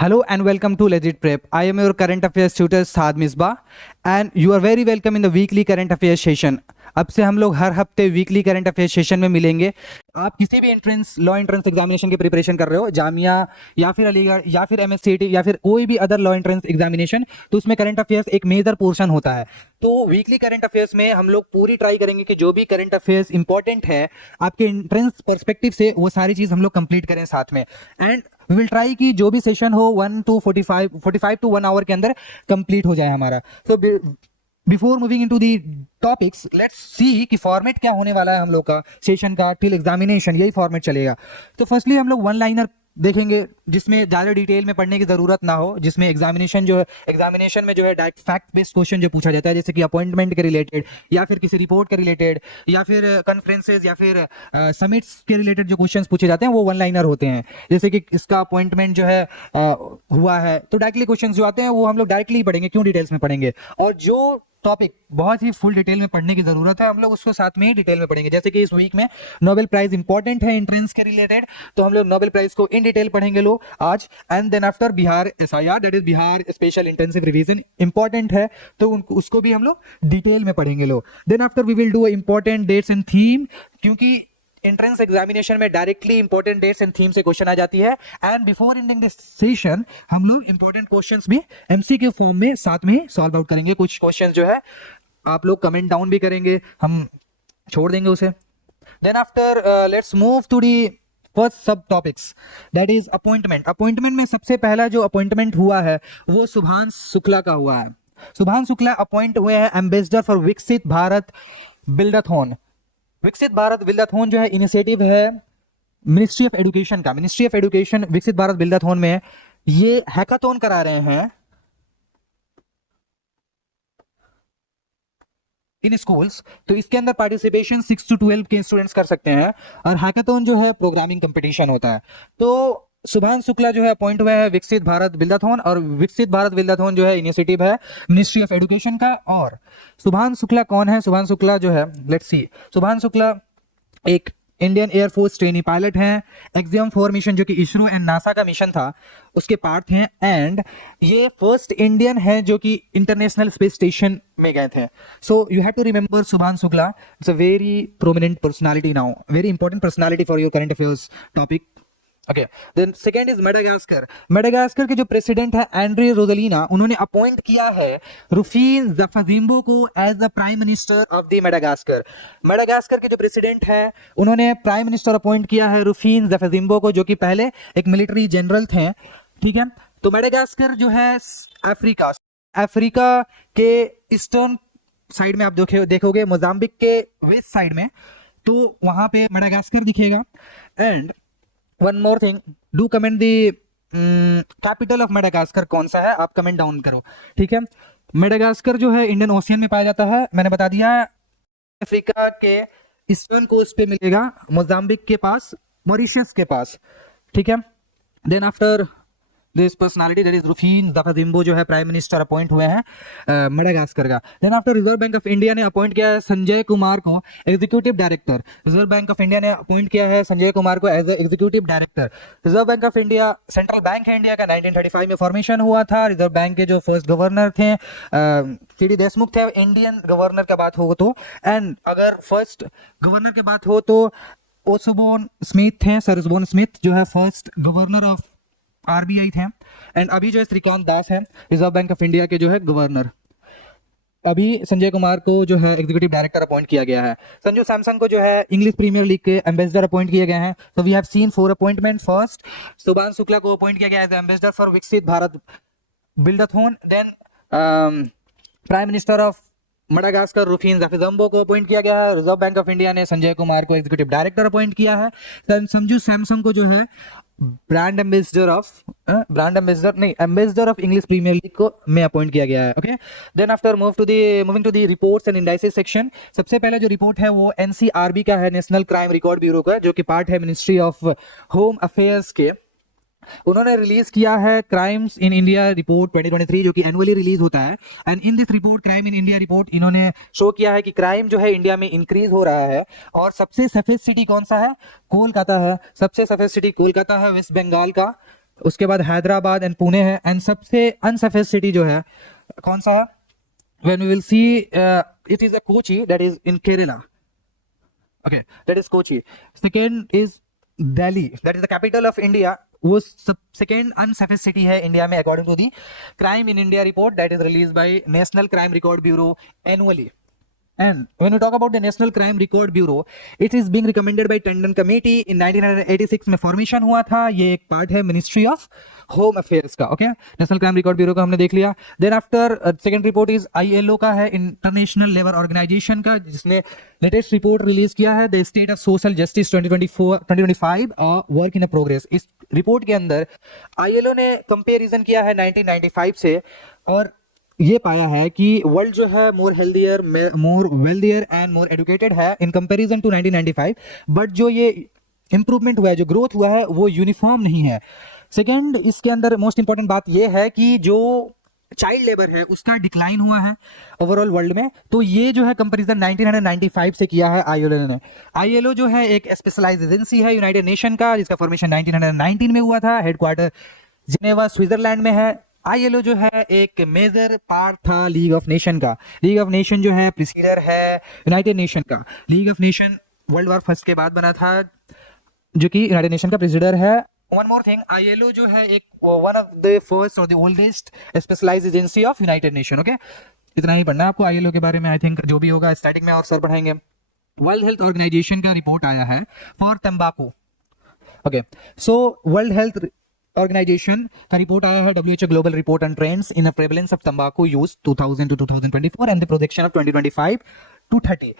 Hello and welcome to Legit Prep. I am your current affairs tutor Saad Misbah and you are very welcome in the weekly current affairs session. अब से हम लोग हर हफ्ते weekly current affairs session में मिलेंगे। आप किसी भी एंट्रेंस लॉ एंट्रेंस एग्जामिनेशन की प्रिपरेशन कर रहे हो, जामिया या फिर अलीगढ़ या फिर एमएससीटी या फिर कोई भी अदर लॉ एंट्रेंस एग्जामिनेशन, तो उसमें करंट अफेयर्स एक मेजर पोर्शन होता है। तो वीकली करंट अफेयर्स में हम लोग पूरी ट्राई करेंगे कि जो भी करंट अफेयर्स इंपॉर्टेंट है आपके एंट्रेंस पर्सपेक्टिव से, वो सारी चीज हम लोग कंप्लीट करें साथ में। एंड वी विल ट्राई कि जो भी सेशन हो 1 to 45 to 1 आवर के अंदर कंप्लीट हो जाए हमारा। तो before moving into the topics, let's see कि फॉर्मेट क्या होने वाला है हम लोग का सेशन का टिल एग्जामिनेशन, यही फॉर्मेट चलेगा। तो फर्स्टली हम लोग वन लाइनर देखेंगे जिसमें ज़्यादा डिटेल में पढ़ने की ज़रूरत ना हो, जिसमें एग्जामिनेशन में जो है डायरेक्ट फैक्ट बेस्ड क्वेश्चन जो पूछा जाता है, जैसे कि अपॉइंटमेंट के रिलेटेड या फिर किसी रिपोर्ट के रिलेटेड या फिर कॉन्फ्रेंसेज या फिर समिट्स के रिलेटेड जो क्वेश्चंस पूछे जाते हैं वो वन लाइनर होते हैं। जैसे कि इसका अपॉइंटमेंट जो है हुआ है, तो डायरेक्टली क्वेश्चन जो आते हैं वो हम लोग डायरेक्टली पढ़ेंगे, क्यों डिटेल्स में पढ़ेंगे। और जो टॉपिक बहुत ही फुल डिटेल में पढ़ने की जरूरत है हम लोग उसको साथ में ही डिटेल में पढ़ेंगे। जैसे कि इस वीक में नोबेल प्राइज इंपॉर्टेंट है एंट्रेंस के रिलेटेड, तो हम लोग नोबेल प्राइज को इन डिटेल पढ़ेंगे लो आज। And then after Bihar SIR, that is Bihar special intensive revision, important है तो उसको भी हम लोग डिटेल में पढ़ेंगे लो। Then after we will do important dates and theme, क्योंकि एंट्रेंस एग्जामिनेशन में directly important dates and theme से क्वेश्चन आ जाती है। And before ending this session हम लोग इंपॉर्टेंट क्वेश्चंस भी एमसीक्यू फॉर्म में साथ में सॉल्व आउट करेंगे। कुछ क्वेश्चंस जो है आप लोग कमेंट डाउन भी करेंगे, हम छोड़ देंगे उसे। Then after let's move to the first sub topics, that is appointment. Appointment में सबसे पहला जो अपॉइंटमेंट हुआ है वो शुभांशु शुक्ला का हुआ है। शुभांशु शुक्ला अपॉइंट हुए हैं एम्बेसडर फॉर विकसित भारत बिल्डाथॉन। विकसित भारत बिल्डाथॉन जो है इनिशिएटिव है मिनिस्ट्री ऑफ एजुकेशन का। मिनिस्ट्री ऑफ एजुकेशन विकसित भारत बिल्डाथॉन में ये हैकाथॉन करा रहे हैं इन स्कूल्स। तो इसके अंदर पार्टिसिपेशन 6 to 12 के स्टूडेंट्स कर सकते हैं और हैकाथॉन जो है प्रोग्रामिंग कंपटीशन होता है। तो शुभांशु शुक्ला जो है अपॉइंट हुआ है विकसित भारत बिल्डाथॉन, और विकसित भारत बिल्डाथॉन जो है इनिशिएटिव है मिनिस्ट्री ऑफ एजुकेशन का। और शुभांशु शुक्ला कौन है? शुभांशु शुक्ला जो है, लेट्स सी, शुभांशु शुक्ला एक इंडियन एयरफोर्स ट्रेनी पायलट हैं। एक्सियम 4 मिशन जो कि इसरो एंड नासा का मिशन था उसके पार्ट हैं। एंड ये फर्स्ट इंडियन है जो कि इंटरनेशनल स्पेस स्टेशन में गए थे। So you have to remember Shubhanshu Shukla, it's a very prominent personality now, very important personality for your current affairs topic. Okay, then second is Madagascar. Madagascar के जो president है Andre रोजलिना, उन्होंने अपॉइंट किया है Ruphin Zafisambo को as the prime minister of the Madagascar. Madagascar के जो president है उन्होंने प्राइम मिनिस्टर अपॉइंट किया है रुफीन ज़फाजिम्बो को, जो कि पहले एक मिलिट्री जनरल थे। ठीक है, तो मेडागास्कर जो है अफ्रीका के ईस्टर्न साइड में आप देखोगे मोजाम्बिक के वेस्ट साइड में, तो वहां पे मेडागास्कर दिखेगा। And one more thing, do comment the capital of Madagascar कौन सा है, आप कमेंट डाउन करो। ठीक है, मेडागास्कर जो है इंडियन ओशियन में पाया जाता है, मैंने बता दिया। अफ्रीका के ईस्टर्न कोस्ट पे मिलेगा, मोजाम्बिक के पास, मॉरिशस के पास। ठीक है, then after this personality that is Ruphin Zafisambo जो है प्राइम मिनिस्टर अपॉइंट हुए हैं मेडागास्कर का। Then after reserve bank of India ने अपॉइंट किया है संजय कुमार को executive director. Reserve bank of India ने अपॉइंट किया है संजय कुमार को as executive director. Reserve bank of India central bank है इंडिया का, 1935 में फॉर्मेशन हुआ था। रिजर्व बैंक के जो फर्स्ट गवर्नर थे सीडी देशमुख थे, इंडियन गवर्नर का बात हो तो। एंड अगर फर्स्ट गवर्नर की बात हो तो ओसबोर्न स्मिथ थे, सर ओसबोर्न स्मिथ जो है फर्स्ट गवर्नर ऑफ आरबीआई थे। एंड अभी जो है श्रीकांत दास है रिजर्व बैंक ऑफ इंडिया के जो है गवर्नर। अभी संजय कुमार को जो है एग्जीक्यूटिव डायरेक्टर अपॉइंट किया गया है। संजू सैमसन को जो है इंग्लिश प्रीमियर लीग के एम्बेसडर अपॉइंट किए गए हैं। तो we have seen 4 appointment. First, Shubhanshu Shukla को अपॉइंट किया गया as ambassador for Viksit Bharat buildathon. Then prime minister of Madagascar Ruphin Zafisambo को अपॉइंट किया गया है। रिजर्व बैंक ऑफ इंडिया ने संजय कुमार को एग्जीक्यूटिव डायरेक्टर अपॉइंट किया है। संजू सैमसन को जो है ambassador of English premiere League को में अपॉइंट किया गया है। Okay, then after moving to the reports and indices section. सबसे पहले जो रिपोर्ट है वो एनसीआरबी का है, नेशनल क्राइम रिकॉर्ड ब्यूरो का, जो कि पार्ट है मिनिस्ट्री ऑफ होम अफेयर्स के। उन्होंने रिलीज किया है क्राइम्स इन इंडिया रिपोर्ट 2023, जो कि एनुअली रिलीज होता है। And in this report, crime in India report, इन्होंने शो किया है कि क्राइम जो है इंडिया में इंक्रीज हो रहा है। और सबसे सफेद सिटी कौन सा है? कोलकाता है। सबसे सफेद सिटी कोलकाता है, वेस्ट बंगाल का। उसके बाद हैदराबाद एंड पुणे है, एंड सबसे अनसेफेस्ट सिटी जो है कौन सा है, when we will see it is a Kochi that is in Kerala. Okay, that is Kochi. Second is Delhi, that is the capital of India. वो सेकेंड अनसेफेस्ट सिटी है India में according to the crime in India report that is release by National Crime Record Bureau annually. And when we talk about the National Crime Record Bureau, it is being recommended by Tandon Committee in 1986 में formation हुआ था. ये एक part है Ministry of home Affairs का. Okay, National Crime Record Bureau का हमने देख लिया. Then after second report is ILO का है, इंटरनेशनल लेबर ऑर्गेनाइजेशन का, जिसने लेटेस्ट रिपोर्ट रिलीज किया है the state of social justice 2024-2025 work in progress. इस रिपोर्ट के अंदर ILO ने कंपेरिजन किया है 1995 से, और ये पाया है कि वर्ल्ड जो है मोर healthier, more wealthier and more educated है इन कंपैरिजन टू 1995. बट जो ये इंप्रूवमेंट हुआ है, जो ग्रोथ हुआ है, वो यूनिफॉर्म नहीं है. सेकंड, इसके अंदर मोस्ट इंपॉर्टेंट बात ये है कि जो चाइल्ड लेबर है उसका डिक्लाइन हुआ है ओवरऑल वर्ल्ड में. तो ये जो है कंपैरिजन 1995 से किया है ILO ने. ILO जो है एक स्पेशलाइज्ड एजेंसी है यूनाइटेड नेशन का, जिसका फॉर्मेशन 1919 में हुआ था. हेडक्वार्टर जिनेवा स्विट्जरलैंड में है. ILO जो है एक मेजर पार्ट था लीग ऑफ नेशन का. लीग ऑफ नेशन जो है प्रिसीडर है यूनाइटेड नेशन का. League of Nation World War first के बाद बना था, जो कि यूनाइटेड नेशन का प्रेसिडेंट है. वन मोर थिंग, ILO जो है एक वन ऑफ द फर्स्ट और the oldest specialised agency of United Nation. Okay, इतना ही पढ़ना है आपको ILO के बारे में. आई थिंक जो भी होगा स्टार्टिंग में और सर पढ़ाएंगे. वर्ल्ड हेल्थ ऑर्गेनाइजेशन का रिपोर्ट आया है फॉर तंबाकू. Okay, so world health organization का रिपोर्ट आया है, WHO global report on trends in the prevalence of तंबाकू use 2000 to 2024 and the projection of 2025 to 30.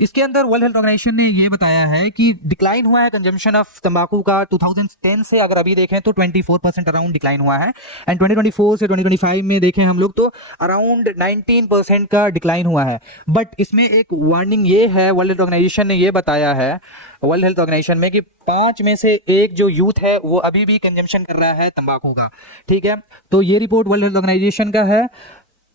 इसके अंदर वर्ल्ड हेल्थ ऑर्गेनाइजेशन ने ये बताया है कि डिक्लाइन हुआ है कंजम्पशन ऑफ तंबाकू का 2010 से अगर अभी देखें तो 24% अराउंड डिक्लाइन हुआ है, एंड 2024 से 2025 में देखें हम लोग तो अराउंड 19% का डिक्लाइन हुआ है. बट इसमें एक वार्निंग ये है, वर्ल्ड हेल्थ ऑर्गेनाइजेशन ने ये बताया है वर्ल्ड हेल्थ ऑर्गेनाइजेशन में कि 5 में से 1 जो यूथ है वो अभी भी कंजम्पशन कर रहा है तंबाकू का. ठीक है, तो ये रिपोर्ट वर्ल्ड हेल्थ ऑर्गेनाइजेशन का है.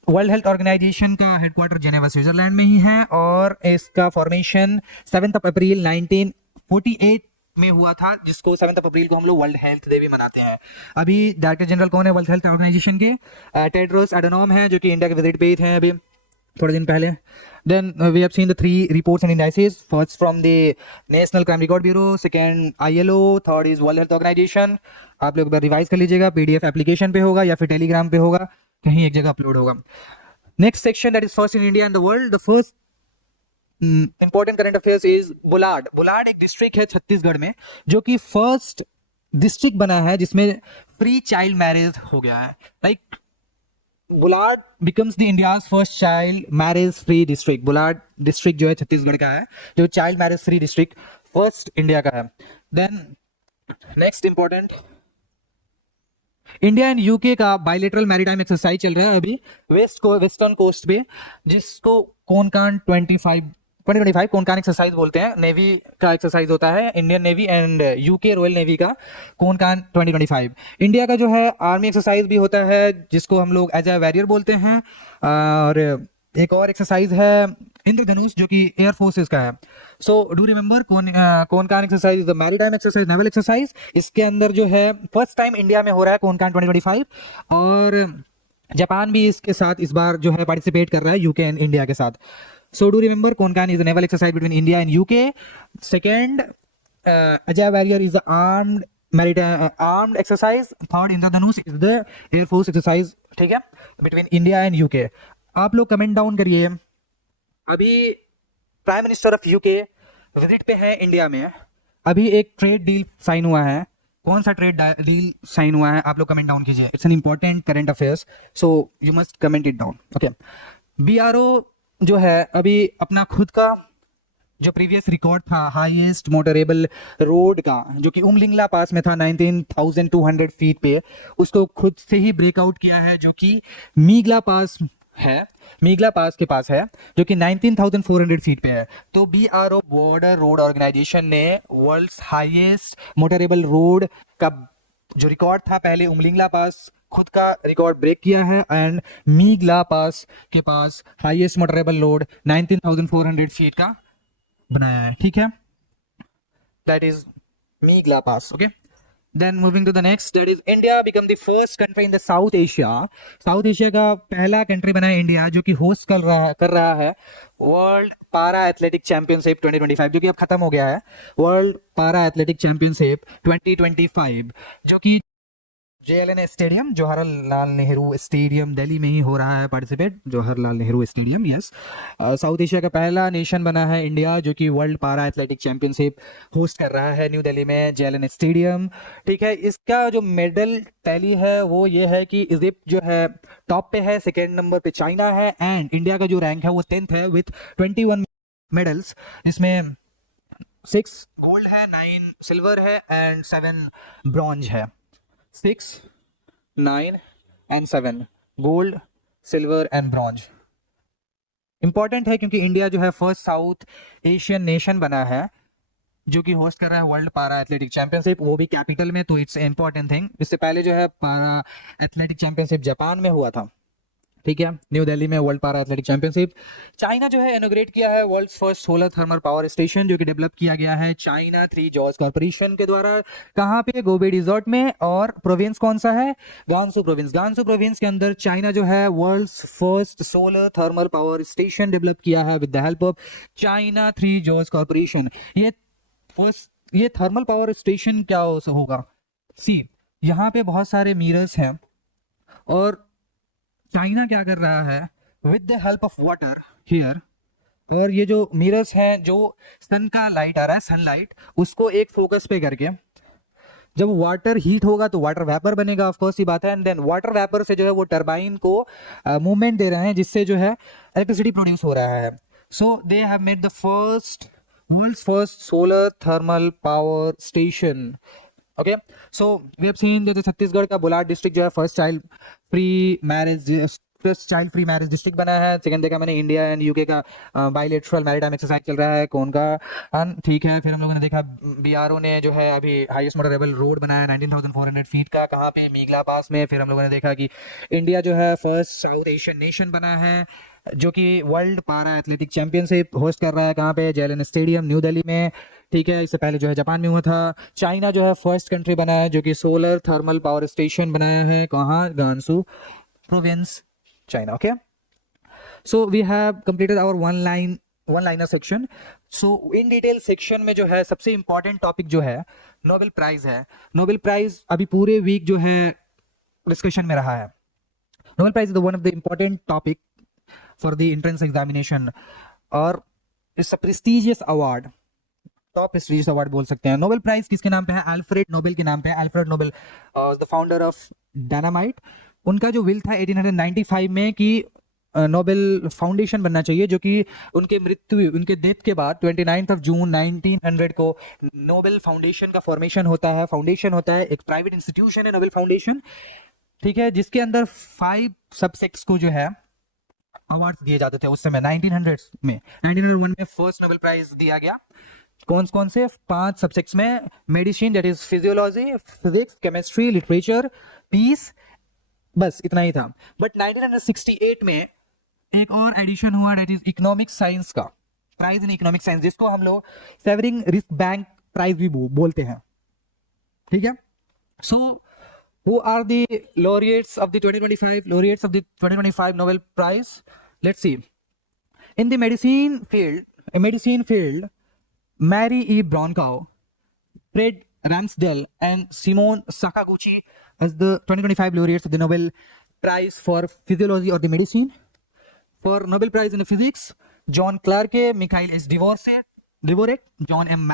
वर्ल्ड हेल्थ ऑर्गेनाइजेशन का हेडक्वार्टर जेनेवा स्विट्जरलैंड में ही है, और इसका फॉर्मेशन 7 अप्रैल 1948 में हुआ था, जिसको 7 अप्रैल को हम लोग वर्ल्ड हेल्थ डे भी मनाते हैं. अभी डायरेक्टर जनरल कौन है वर्ल्ड हेल्थ ऑर्गेनाइजेशन के? टेड्रोस एडनॉम है, जो कि इंडिया के विजिट पे ही थे अभी थोड़े दिन पहले. Then we have seen the 3 reports and indices. First from the National Crime Record Bureau, second ILO, third is World Health Organization. आप लोग रिवाइज कर लीजिएगा, PDF एप्लीकेशन पे होगा या फिर टेलीग्राम पे होगा, कहीं एक जगह अपलोड होगा. Next section that is first in India and the world. The first important current affairs is Balod. Balod एक डिस्ट्रिक्ट है छत्तीसगढ़ में, जो कि फर्स्ट डिस्ट्रिक्ट बना है जिसमें फ्री चाइल्ड मैरिज हो गया है. Like Balod becomes the India's first child marriage free district. Balod district जो है छत्तीसगढ़ का है, जो child marriage free district first India का है. Then next important, India and UK का बायलेटरल मैरीटाइम एक्सरसाइज चल रहा है अभी वेस्टर्न कोस्ट पे, जिसको कोनकान 2025 कोनकान एक्सरसाइज बोलते हैं. नेवी का एक्सरसाइज होता है, Indian navy and UK royal navy का कोनकान 2025. इंडिया का जो है आर्मी एक्सरसाइज भी होता है, जिसको हम लोग एज ए वॉरियर बोलते हैं. और एक और एक्सरसाइज है इंद्रधनुष, जो कि एयर फोर्सेस का है. So do remember Konkan exercise is the maritime exercise, naval exercise. इसके अंदर जो है फर्स्ट टाइम इंडिया में हो रहा है कोनकान 2025, और जापान भी इसके साथ इस बार जो है पार्टिसिपेट कर रहा है यूके एंड इंडिया के साथ. So do remember, Konkan is a naval exercise between India and UK. Second, Ajay Warrior is the armed maritime armed exercise. Third, Indradhanush is the air force exercise. ठीक है, between India and UK. आप लोग comment down करिए. अभी prime minister of UK visit पे है India में. अभी एक ट्रेड डील साइन हुआ है. कौन सा ट्रेड डील साइन हुआ है? आप लोग कमेंट डाउन कीजिए. It's an important current affairs, so you must comment it down. Okay, BRO जो है अभी अपना खुद का जो प्रीवियस रिकॉर्ड था हाईएस्ट मोटरेबल रोड का, जो कि उमलिंगला पास में था 19,200 फीट पे, उसको खुद से ही ब्रेकआउट किया है, जो कि मीगला पास है, मीगला पास के पास है, जो कि 19,400 फीट पे है. तो BRO बॉर्डर रोड ऑर्गेनाइजेशन ने वर्ल्ड्स हाईएस्ट मोटरेबल रोड का जो रिकॉर्ड था पहले उमलिंगला पास, खुद का रिकॉर्ड ब्रेक किया है, एंड मीगला पास के पास हाईएस्ट मोटरेबल रोड 19,400 फीट का बनाया है. ठीक है, that is Migla pass. Okay, Then moving to the next, that is India become the first country in the South Asia. South Asia का पहला कंट्री बना है इंडिया, जो कि होस्ट कर रहा है वर्ल्ड पारा एथलेटिक चैंपियनशिप 2025, जो कि अब खत्म हो गया है। वर्ल्ड पारा एथलेटिक चैंपियनशिप 2025 जो कि JLN stadium, Jawaharlal Nehru stadium Delhi में ही हो रहा है participate, Jawaharlal Nehru stadium, yes. South Asia का पहला नेशन बना है इंडिया, जो कि वर्ल्ड पारा एथलेटिक चैंपियनशिप होस्ट कर रहा है न्यू दिल्ली में JLN स्टेडियम। ठीक है, इसका जो मेडल टैली है वो ये है कि इजिप्ट जो है टॉप पे है, सेकेंड नंबर पे चाइना है, एंड इंडिया का जो रैंक है वो 10th है विथ 21 मेडल्स, जिसमें 6 गोल्ड है, 9 सिल्वर है एंड 7 ब्रॉन्ज है। 6, 9 and 7 gold, silver and bronze. Important है क्योंकि इंडिया जो है फर्स्ट साउथ एशियन नेशन बना है जो कि होस्ट कर रहा है वर्ल्ड पारा एथलेटिक चैंपियनशिप, वो भी कैपिटल में, तो इट्स इंपॉर्टेंट थिंग। इससे पहले जो है पारा एथलेटिक चैंपियनशिप जापान में हुआ था, ठीक है, न्यू दिल्ली में वर्ल्ड पारा एथलेटिक चैंपियनशिप। चाइना जो है इनोग्रेट किया है world's first solar thermal power station, जो कि डेवलप किया गया है चाइना 3 जॉस कॉर्पोरेशन के द्वारा। कहाँ पे? गोबी रिजॉर्ट में। और प्रोविंस कौन सा है? Gansu province. गांसू प्रोविंस के अंदर चाइना जो है world's first solar thermal power station develop किया है with the help of China 3 जॉस कॉर्पोरेशन। ये थर्मल पावर स्टेशन क्या होगा? सी, यहाँ पे बहुत सारे मिरर्स हैं और चाइना क्या कर रहा है with the help of water here, और ये जो मिरर्स हैं, जो सन का लाइट आ रहा है, सनलाइट, उसको एक फोकस पे करके जब वाटर हीट होगा तो वाटर वेपर बनेगा, ऑफ कोर्स ही बात है, एंड देन वाटर वेपर से जो है वो टरबाइन को मूवमेंट दे रहे हैं, जिससे जो है इलेक्ट्रिसिटी प्रोड्यूस हो रहा है। So they have made the world's first solar thermal power station. Okay, so we have seen that Chhattisgarh का बुलाड डिस्ट्रिक्ट जो है first child free marriage district बना है। सेकंड देखा मैंने इंडिया एंड यूके का बायलैटरल मैरीटाइम एक्सरसाइज चल रहा है, कौन का, ठीक है। फिर हम लोगों ने देखा BRO ने जो है अभी हाईएस्ट मोटरेबल रोड बनाया 19,400 फीट का, कहाँ पे? मीगला पास में। फिर हम लोगों ने देखा कि इंडिया जो है फर्स्ट साउथ एशियन नेशन बना है जो कि वर्ल्ड पारा एथलेटिक चैंपियनशिप होस्ट कर रहा है, कहाँ पे? JLN स्टेडियम न्यू दिल्ली में, ठीक है। इससे पहले जो है जापान में हुआ था। चाइना जो है फर्स्ट कंट्री बना है जो कि सोलर थर्मल पावर स्टेशन बनाया है, कहाँ? Gansu province, China. Okay, so we have completed our one liner section. So in detail section में जो है सबसे इंपॉर्टेंट टॉपिक जो है नोबेल प्राइज है। नोबेल प्राइज अभी पूरे वीक जो है डिस्कशन में रहा है। Nobel prize is one of the important topic for the entrance examination, और it's a prestigious award, top prestigious award बोल सकते हैं। नोबेल प्राइज किसके नाम पे है? अल्फ्रेड नोबेल के नाम पे है। Alfred Nobel the founder of dynamite. उनका जो विल था 1895 में कि नोबेल फाउंडेशन बनना चाहिए, जो कि उनके डेथ के बाद 29 जून 1900 को नोबेल फाउंडेशन का फॉर्मेशन होता है। फाउंडेशन होता है, एक प्राइवेट इंस्टीट्यूशन है नोबेल फाउंडेशन, ठीक है, जिसके अंदर 5 सबसेक्ट्स को जो है अवार्ड्स दिए जाते थे उस समय 1900 में। 1901 में फर्स्ट नोबेल प्राइज दिया गया। कौन से? 5 सब्जेक्ट्स में, medicine, that is physiology, physics, chemistry, literature, peace, बस इतना ही था। बट 1968 में एक और एडिशन हुआ, दैट इज इकोनॉमिक साइंस का प्राइज इन इकोनॉमिक साइंस, जिसको हम लोग सेवरिंग रिस्क बैंक प्राइज भी बोलते हैं, ठीक है। सो who are the laureates of the 2025 Nobel Prize? Let's see. In the medicine field, Mary E. Bronkow, Fred Ramsdell, and Simone Sakaguchi as the 2025 laureates of the Nobel Prize for Physiology or the Medicine. For Nobel Prize in Physics, John Clarke, Mikhail S. Dvorak, John M.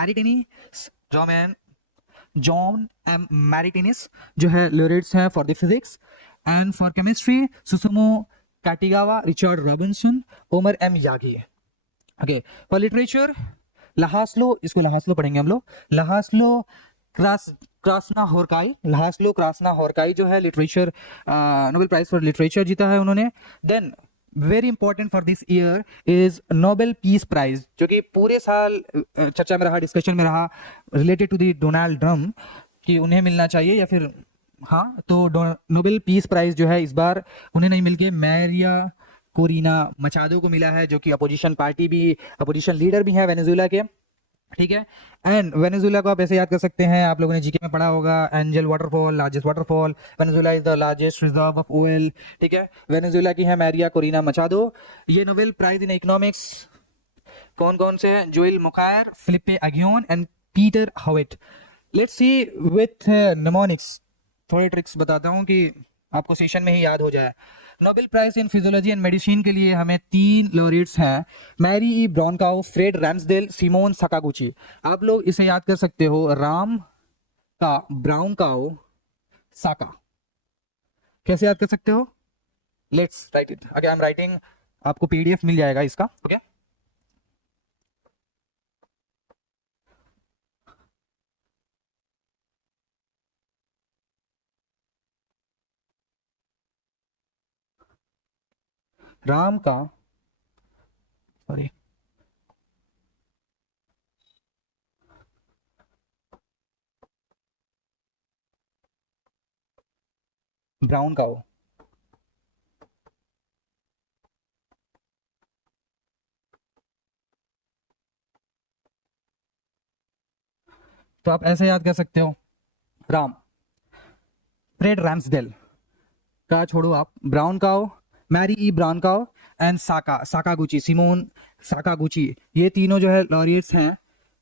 Martinis जो है laureates हैं for the physics, and for chemistry Susumu Katigawa, Richard Robinson, Omar M. Yagi. Okay, for literature Laszlo, इसको Laszlo पढ़ेंगे हम लोग, Laszlo Krasna Horkai जो है literature Nobel prize for literature जीता है उन्होंने। Then very important for this year is Nobel Peace Prize, जो कि पूरे साल चर्चा में रहा, डिस्कशन में रहा, related to the Donald Trump कि उन्हें मिलना चाहिए या फिर हाँ, तो नोबेल पीस प्राइज जो है इस बार उन्हें नहीं मिलके मैरिया कोरिना मचादो को मिला है, जो कि अपोजिशन लीडर भी है वेनेजुएला के। ठीक है। एंड वेनेजुएला को आप ऐसे याद कर सकते हैं, आप लोगों ने जीके में पढ़ा होगा, angel waterfall, largest waterfall, Venezuela is the largest reserve of oil. ठीक है, वेनेजुएला की है मैरिया कोरिना मचादो। ये नोबेल प्राइज इन इकोनॉमिक्स कौन कौन से हैं? Joel Mokyr, Philippe Aghion and Peter Howitt. Let's see with mnemonics, थोड़े ट्रिक्स बताता हूँ कि आपको सेशन में ही याद हो जाए। Nobel prize in physiology and medicine के लिए हमें 3 लॉरिएट्स हैं, Mary E Brunkow, Fred Ramsdell, Shimon Sakaguchi. आप लोग इसे याद कर सकते हो, राम का ब्राउनकाउ साका। कैसे याद कर सकते हो? Let's write it. Okay, I am writing, आपको पीडीएफ मिल जाएगा इसका। ओके राम का, सॉरी, ब्राउन काउ। तो आप ऐसे याद कर सकते हो, राम, फ्रेड रैम्सडेल का छोड़ो आप, brown cow, Mary E brown cow and Sakaguchi, Shimon Sakaguchi. ये तीनों जो है लॉरिएट्स हैं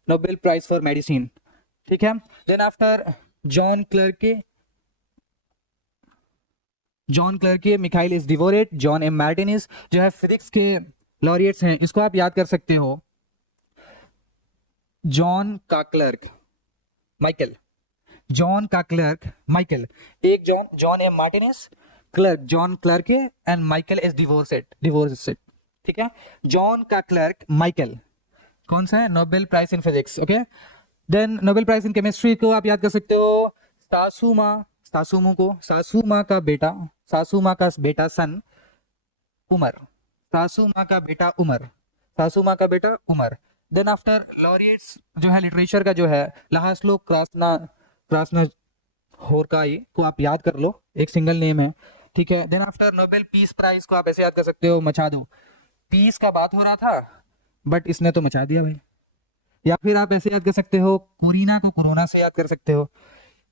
नोबेल प्राइज फॉर मेडिसिन। ठीक है। Then after John Clarke, Michel S Devoret, John M Martinis जो है फिजिक्स के लॉरिएट्स हैं। इसको आप याद कर सकते हो, जॉन का क्लर्क माइकल, जॉन का क्लर्क माइकल, एक John M Martinis, clerk John Clarke and Michael S Devoret. ठीक है, जॉन का क्लर्क माइकल कौन सा है? Nobel prize in physics. Okay, then Nobel prize in chemistry को आप याद कर सकते हो, सासुमा का बेटा सन उमर, सासुमा का बेटा उमर। देन आफ्टर लॉरिएट्स जो है लिटरेचर का जो है, लाहास्लो क्रास्ना होरकाई को आप याद कर लो, एक सिंगल नेम है। ठीक है। Then after Nobel Peace Prize को आप ऐसे याद कर सकते हो, मचादो, पीस का बात हो रहा था बट इसने तो मचा दिया भाई। या फिर आप ऐसे याद कर सकते हो, कोरिना को कोरोना से याद कर सकते हो।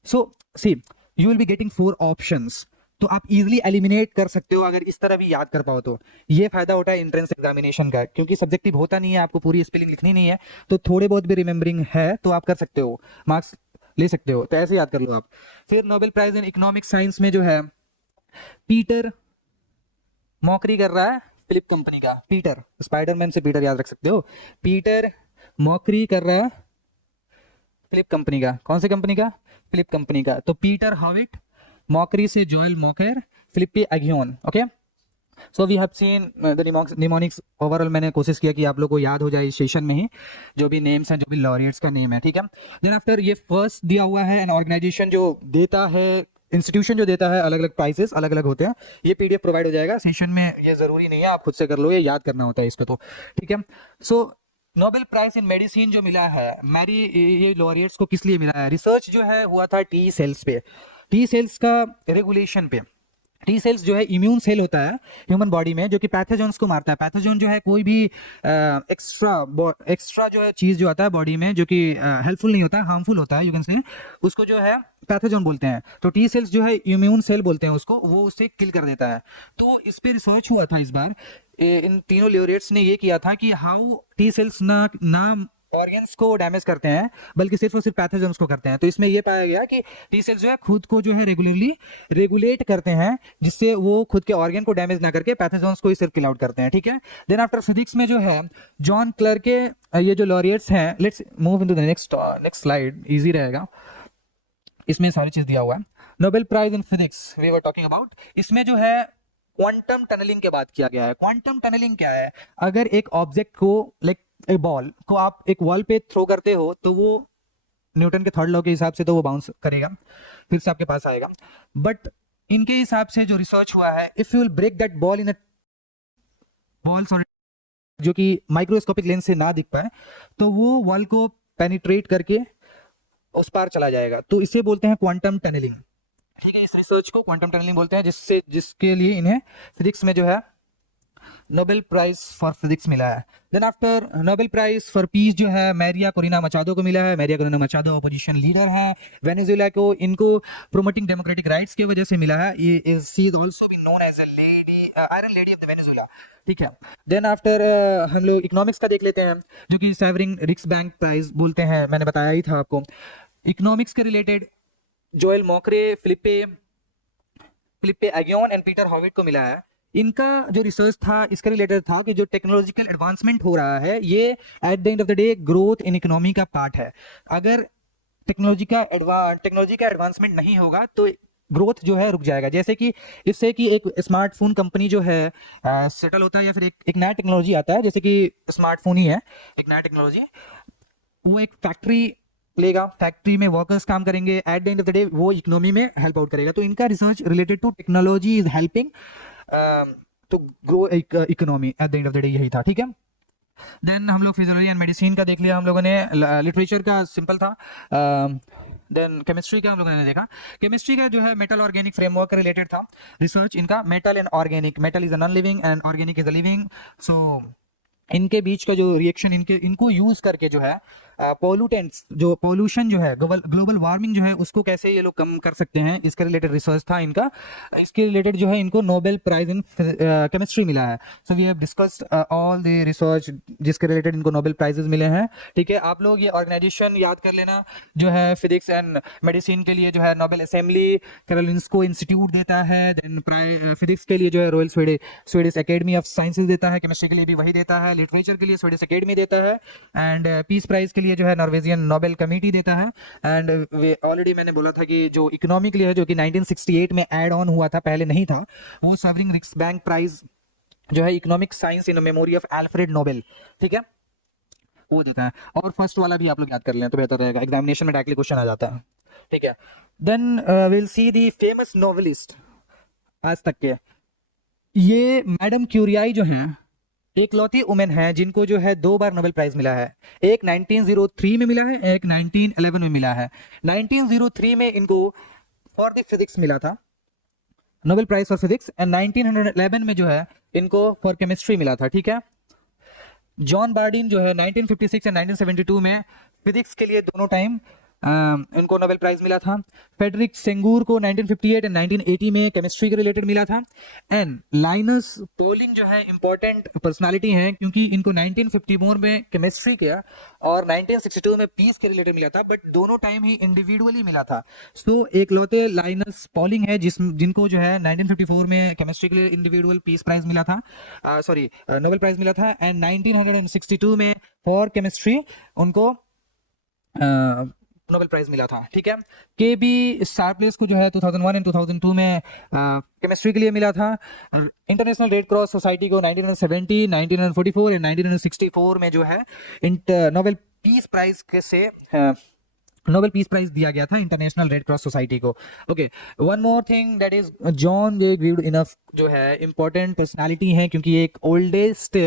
So see, you will be getting 4 options, तो आप इजीली एलिमिनेट कर सकते हो अगर इस तरह भी याद कर पाओ तो। ये फायदा होता है एंट्रेंस एग्जामिनेशन का, क्योंकि सब्जेक्टिव होता नहीं है, आपको पूरी स्पेलिंग लिखनी नहीं है, तो थोड़े बहुत भी रिमेंबरिंग है तो आप कर सकते हो, मार्क्स ले सकते हो, तो ऐसे याद कर लो आप। फिर Nobel prize in economic science में जो है, पीटर मॉकरी कर रहा है फिलिप कंपनी का, पीटर, स्पाइडरमैन से पीटर याद रख सकते हो, पीटर मॉकरी कर रहा है फिलिप कंपनी का। कौन सी कंपनी का? फिलिप कंपनी का। तो पीटर हॉविट, मॉकरी से Joel Mokyr, Philippe Aghion. Okay, so we have seen the mnemonics. Overall मैंने कोशिश किया कि आप लोग को याद हो जाए इस सेशन में ही, जो भी नेम्स हैं, जो भी लॉरिएट्स का नेम है। ठीक है। देन आफ्टर ये फर्स्ट दिया हुआ है, एन ऑर्गेनाइजेशन जो देता है, इंस्टीट्यूशन जो देता है, अलग अलग प्राइसेस अलग अलग होते हैं। ये पीडीएफ प्रोवाइड हो जाएगा सेशन में, ये जरूरी नहीं है, आप खुद से कर लो, ये याद करना होता है इसको तो। ठीक है। सो नोबेल प्राइज इन मेडिसिन जो मिला है, मैरी, ये लॉरिएट्स को किस लिए मिला है? रिसर्च जो है हुआ था टी सेल्स पे, टी सेल्स का रेगुलेशन पे। टी सेल्स जो है इम्यून सेल होता है ह्यूमन बॉडी में, जो कि पैथोजन्स को मारता है। पैथोजन जो है कोई भी एक्स्ट्रा जो है चीज जो आता है बॉडी में, जो कि हेल्पफुल नहीं होता है, हार्मफुल होता है, यू कैन से, उसको जो है पैथोजन बोलते हैं। तो टी सेल्स जो है इम्यून सेल बोलते हैं उसको, वो उससे किल कर देता है। तो इस पे रिसर्च हुआ था इस बार, इन तीनों लॉरिएट्स ने ये किया था कि हाउ टी सेल्स ना ऑर्गन्स को डैमेज करते हैं, बल्कि सिर्फ और सिर्फ पैथोजेंस को करते हैं। तो इसमें यह पाया गया कि टी सेल्स जो है खुद को जो है रेगुलरली रेगुलेट करते हैं, जिससे वो खुद के ऑर्गन को डैमेज ना करके पैथोजेंस को ही सिर्फ किल आउट करते हैं। ठीक है। देन आफ्टर फिजिक्स में जो है, जॉन क्लर्क के ये जो लॉरिएट्स हैं, let's move into the next slide, easy रहेगा, इसमें सारी चीज दिया हुआ है। Nobel prize in physics we were talking about, इसमें जो है क्वांटम टनलिंग के बात किया गया है। क्वांटम टनलिंग क्या है? अगर एक ऑब्जेक्ट को, लाइक एक बॉल को आप एक वॉल पे थ्रो करते हो, तो वो न्यूटन के थर्ड लॉ के हिसाब से तो वो बाउंस करेगा, फिर से आपके पास आएगा। बट इनके हिसाब से जो रिसर्च हुआ है, if you will break that ball in a ball, sorry, जो कि माइक्रोस्कोपिक लेंस से ना दिख पाए, तो वो वॉल को पेनिट्रेट करके उस पार चला जाएगा। तो इसे बोलते हैं क्वांटम टनलिंग। ठीक है, इस रिसर्च को क्वांटम टनलिंग बोलते हैं, जिसके लिए इन्हें फिजिक्स में जो है नोबेल प्राइज फॉर फिजिक्स मिला है। Then after Nobel prize for peace जो है मैरिया कोरिना मचादो को मिला है। Maria Corina Machado opposition leader है वेनेजुएला को, इनको प्रोमोटिंग डेमोक्रेटिक राइट्स की वजह से मिला है। ये is she is also be known as a lady iron lady of the Venezuela, ठीक है। देन आफ्टर हम लोग इकोनॉमिक्स का देख लेते हैं, जो कि सेवरिंग रिक्सबैंक प्राइज बोलते हैं, मैंने बताया ही था आपको। इकोनॉमिक्स के related Joel मोक्रे, Philippe एगियोन and Peter हॉविट को मिला है। इनका जो रिसर्च था इसका रिलेटेड था कि जो टेक्नोलॉजिकल एडवांसमेंट हो रहा है ये eight the end of the day growth in economy का पार्ट है। अगर टेक्नोलॉजी का एडवांसमेंट नहीं होगा तो ग्रोथ जो है रुक जाएगा। जैसे कि इससे कि एक स्मार्टफोन कंपनी जो है सेटल होता है या फिर एक नया टेक्नोलॉजी आता है, जैसे कि स्मार्टफोन ही है एक नया टेक्नोलॉजी, वो एक फैक्ट्री लेगा, फैक्ट्री में वर्कर्स काम करेंगे, at the end of the day वो इकोनॉमी में हेल्प आउट करेगा। तो इनका research related to technology is helping to grow economy at the end of the day, यही था, ठीक है। देन हम लोग फिजियोलॉजी एंड मेडिसिन का देख लिया हम लोगों ने, लिटरेचर का सिंपल था। देन केमिस्ट्री का हम लोगों ने देखा, केमिस्ट्री का जो है मेटल ऑर्गेनिक फ्रेमवर्क का रिलेटेड था रिसर्च इनका। Metal and organic, metal is a non living and organic is a living, so इनके बीच का जो रिएक्शन इनको यूज करके जो है पोल्यूटेंट्स, जो पोल्यूशन जो है ग्लोबल वार्मिंग जो है उसको कैसे ये लोग कम कर सकते हैं, इसके रिलेटेड रिसर्च था इनका। इसके रिलेटेड जो है इनको नोबेल प्राइज इन केमिस्ट्री मिला है। So we have discussed all the research जिसके रिलेटेड इनको नोबेल प्राइजेस मिले हैं, ठीक है। आप लोग ये ऑर्गेनाइजेशन याद कर लेना जो है फिजिक्स एंड मेडिसिन के लिए जो है नोबेल असेंबली कैरोलिंस्को इंस्टीट्यूट देता है। देन फिजिक्स के लिए जो है royal Swedish academy of sciences देता है, केमिस्ट्री के लिए भी वही देता है, लिटरेचर के लिए स्वीडिश एकेडमी देता है, एंड पीस प्राइज के लिए जो है नॉर्वेजियन नोबेल कमेटी देता है। एंड ऑलरेडी मैंने बोला था कि जो इकोनॉमी के लिए है, जो कि 1968 में ऐड ऑन हुआ था, पहले नहीं था, वो सेवरिंग रिक्सबैंक प्राइज जो है economic science in memory of Alfred Nobel, ठीक है, वो देता है। और फर्स्ट वाला भी आप लोग याद कर लें तो बेहतर रहेगा, एग्जामिनेशन में डायरेक्टली क्वेश्चन आ जाता है, ठीक है। Then will see the famous novelist आज तक के। ये मैडम क्यूरियाई जो है एकलौती वुमेन है जिनको जो है 2 बार नोबेल प्राइज मिला है। एक 1903 में मिला है, एक 1911 में मिला है। 1903 में इनको फॉर द फिजिक्स मिला था, Nobel prize for physics, and 1911 में जो है इनको फॉर केमिस्ट्री मिला था, ठीक है। जॉन बार्डिन जो है 1956 एंड 1972 में फिजिक्स के लिए दोनों टाइम इनको नोबेल प्राइज मिला था। फेडरिक सेंगूर को 1958 एंड 1980 में केमिस्ट्री के रिलेटेड मिला था। एंड लाइनस पॉलिंग जो है इंपॉर्टेंट पर्सनालिटी हैं क्योंकि इनको 1954 में केमिस्ट्री किया और 1962 में पीस के रिलेटेड मिला था, बट दोनों टाइम ही इंडिविजुअली मिला था। सो एकलौते लाइनस पॉलिंग है जिनको जो है 1954 में केमिस्ट्री के लिए इंडिविजुअल पीस प्राइज मिला था, नोबेल प्राइज मिला था, एंड 1962 में फॉर केमिस्ट्री उनको नोबेल प्राइज मिला था, ठीक है। के बी शार्पलेस को जो है 2001 एंड 2002 में केमिस्ट्री के लिए मिला था। इंटरनेशनल रेड क्रॉस सोसाइटी को 1970, 1944 एंड 1964 में जो है नोबेल पीस प्राइज के से नोबेल पीस प्राइज दिया गया था इंटरनेशनल रेड क्रॉस सोसाइटी को। Okay, one more thing that is John J grieved enough जो है इंपॉर्टेंट पर्सनालिटी है क्योंकि एक ओल्डेस्ट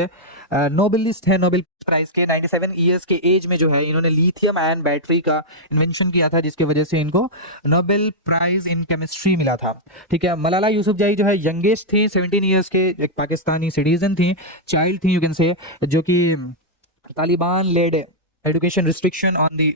नोबेलिस्ट है नोबेल प्राइज के। 97 ईयर्स के एज में जो है इन्होंने लिथियम आयन बैटरी का इन्वेंशन किया था जिसकी वजह से इनको नोबेल प्राइज इन केमिस्ट्री मिला था, ठीक है। मलाला यूसुफजई जो है यंगेस्ट थी, 17 ईयर्स के, एक पाकिस्तानी सिटीजन थी, चाइल्ड थी यू कैन से, जो कि Taliban led education restriction on the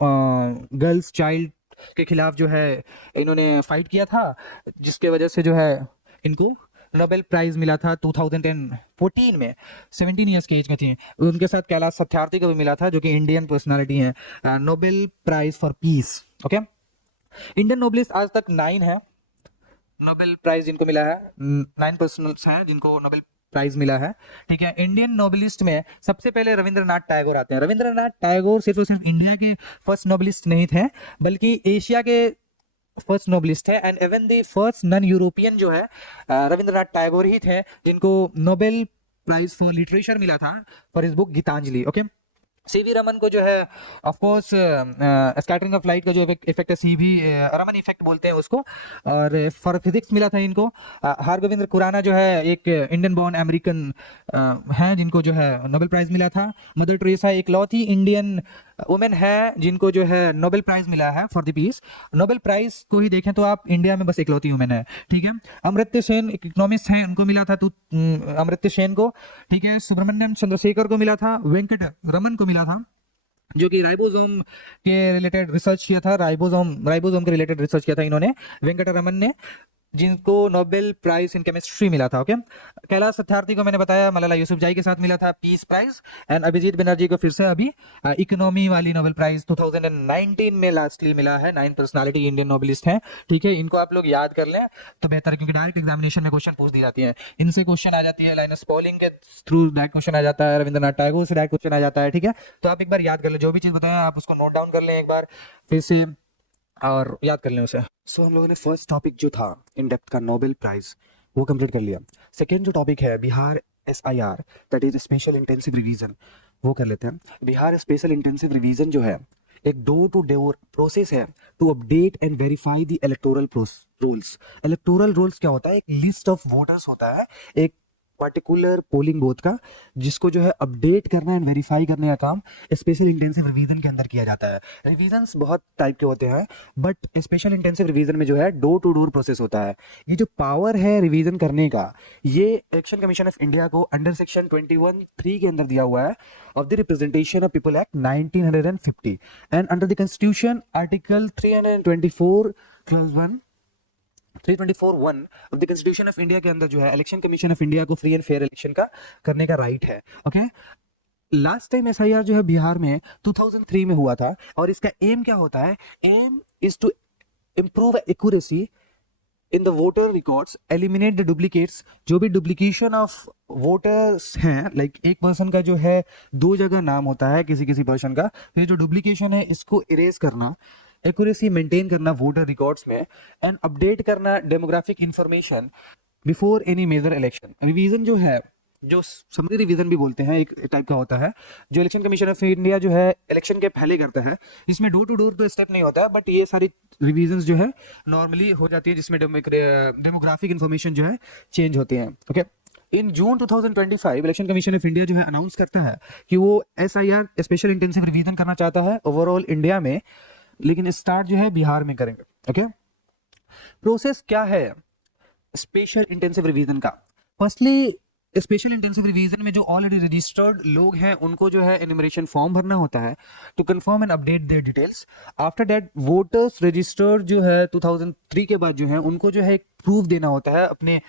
girls child के खिलाफ जो है इन्होंने फाइट किया था, जिसके वजह से जो है इनको नोबेल प्राइज मिला था 2014 में। 17 ईयर्स की एज में थी। उनके साथ कैलाश सत्यार्थी को भी मिला था जो कि इंडियन पर्सनालिटी है, Nobel prize for peace, okay. Indian Nobelist आज तक 9 है नोबेल प्राइज जिनको मिला है, 9 पर्सनल्स हैं जिनको नोबेल प्राइज मिला है, ठीक है। इंडियन नोबलिस्ट में सबसे पहले रविंद्रनाथ टैगोर आते हैं। रविंद्रनाथ टैगोर सिर्फ और सिर्फ इंडिया के फर्स्ट नोबलिस्ट नहीं थे बल्कि एशिया के फर्स्ट नोबलिस्ट है, and even the first non European जो है रविंद्रनाथ टैगोर ही थे जिनको नोबेल प्राइज फॉर लिटरेचर मिला था for his book Gitanjali, okay. C V Raman को जो है of course scattering of light का जो इफेक्ट है सीवी रमन इफेक्ट बोलते हैं उसको, और फॉर फिजिक्स मिला था इनको। हरगोविंद खुराना जो है एक इंडियन बॉर्न अमेरिकन हैं जिनको जो है नोबेल प्राइज मिला था। मदर टेरेसा एक लौती इंडियन वुमेन है जिनको जो है नोबेल प्राइज मिला है for the peace. Nobel prize को ही देखें तो आप इंडिया में बस इकलौती वुमेन है, ठीक है। अमर्त्य सेन इकोनॉमिस्ट हैं, उनको मिला था, तो अमर्त्य सेन को, ठीक है। सुब्रमण्यम चंद्रशेखर को मिला था, वेंकट रमन को मिला था, जो कि राइबोसोम के रिलेटेड रिसर्च किया था, राइबोसोम के रिलेटेड रिसर्च किया था इन्होंने, वेंकट रमन ने, जिनको नोबेल प्राइज इन केमिस्ट्री मिला था। ओके, कैलाश सत्यार्थी को मैंने बताया मलाला यूसुफजई के साथ मिला था peace prize, and Abhijit Banerjee को फिर से अभी इकोनॉमी वाली नोबेल प्राइज 2019 में लास्टली मिला है। 9 पर्सनालिटी इंडियन नोबलिस्ट हैं, ठीक है। इनको आप लोग याद कर लें तो बेहतर है, क्योंकि डायरेक्ट एग्जामिनेशन में क्वेश्चन पूछ दी जाती है, इनसे क्वेश्चन आ जाती है, लाइनस पॉलिंग के थ्रू डायरेक्ट क्वेश्चन आ जाता है, रविंद्रनाथ टैगोर से डायरेक्ट क्वेश्चन आ जाता है, ठीक है। तो आप एक बार याद कर लें, जो भी चीज बताया आप उसको नोट डाउन कर लें एक बार फिर से और याद कर लें उसे। सो हम लोगों ने फर्स्ट टॉपिक जो था इन डेप्थ का नोबेल प्राइज वो कंप्लीट कर लिया। सेकेंड जो टॉपिक है Bihar SIR, that is special intensive revision, वो कर लेते हैं। बिहार स्पेशल इंटेंसिव रिवीजन जो है एक डोर टू डोर प्रोसेस है to update and verify the electoral rolls. Electoral rolls क्या होता है? एक लिस्ट ऑफ वोटर्स होता है एक पर्टिकुलर पोलिंग बूथ का, जिसको जो है अपडेट करना एंड वेरीफाई करने का काम स्पेशल इंटेंसिव रिवीजन के अंदर किया जाता है। रिवीजन्स बहुत टाइप के होते हैं, बट स्पेशल इंटेंसिव रिवीजन में जो है डोर टू डोर प्रोसेस होता है। ये जो पावर है रिवीजन करने का, ये इलेक्शन कमीशन ऑफ इंडिया को अंडर सेक्शन 21(3) के अंदर दिया हुआ है of the representation of people act 1950 and under the constitution article 324 clause 1 324(1) of the constitution of India के अंदर जो है इलेक्शन कमीशन ऑफ इंडिया को फ्री एंड फेयर इलेक्शन का करने का राइट है। ओके, लास्ट टाइम SIR जो है बिहार में 2003 में हुआ था, और इसका एम क्या होता है? Aim is to improve accuracy in the voter records, eliminate the duplicates. जो भी डुप्लीकेशन ऑफ वोटर्स हैं, लाइक एक पर्सन का जो है 2 जगह नाम होता है किसी किसी पर्सन का, तो ये जो डुप्लीकेशन है इसको इरेज करना, एक्यूरेसी मेंटेन करना वोटर रिकॉर्ड्स में, एंड अपडेट करना demographic information before any major election. Revision जो है, जो समरी रिवीजन भी बोलते हैं, एक टाइप का होता है जो इलेक्शन कमीशन ऑफ इंडिया जो है इलेक्शन के पहले करता है। इसमें डोर टू डोर तो स्टेप नहीं होता है, बट ये सारी रिवीजन्स जो है नॉर्मली हो जाती है, जिसमें डेमोग्राफिक इंफॉर्मेशन जो है चेंज होती है। Okay, in June 2025 election commission of India जो है अनाउंस करता है कि वो SIR स्पेशल इंटेंसिव रिवीजन करना चाहता है ओवरऑल इंडिया में, लेकिन स्टार्ट जो है बिहार में करेंगे। ओके, प्रोसेस क्या है स्पेशल इंटेंसिव रिवीजन का? फर्स्टली स्पेशल इंटेंसिव रिवीजन में जो ऑलरेडी रजिस्टर्ड लोग हैं उनको जो है एनुमरेशन फॉर्म भरना होता है to confirm and update their details. After that voters registered जो है 2003 के बाद जो है उनको जो है एक प्रूफ देना होता है अपने